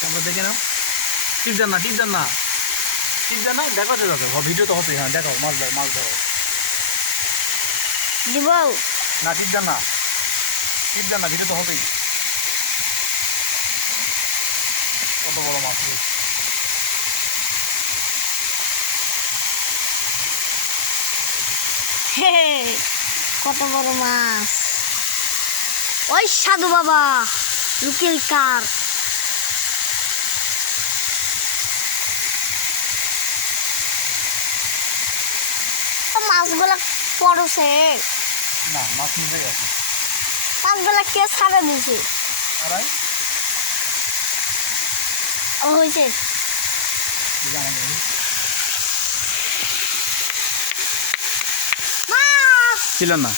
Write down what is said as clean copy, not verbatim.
তোমরা দেখে নাও। টিপ দেন না, টিপ দেন না, টিপ দেন না, দেখাতে যাবে ভিডিও তো হবে। হ্যাঁ দেখাও, মাছ ধরো, মাছ ধরো। দিব না টিপ দেন না, টিপ দেন না, ভিডিও তো হবেই। কত বড় মাছ! কত বড় মাছ! ওই সাধু বাবা লুকিয়ে কার মাছগুলা পড়ছে না, মাছ নিচে গেছে। মাছগুলা কে ছাড়ে দিছে? আড়াই ও হয়েছে ছিলেন না।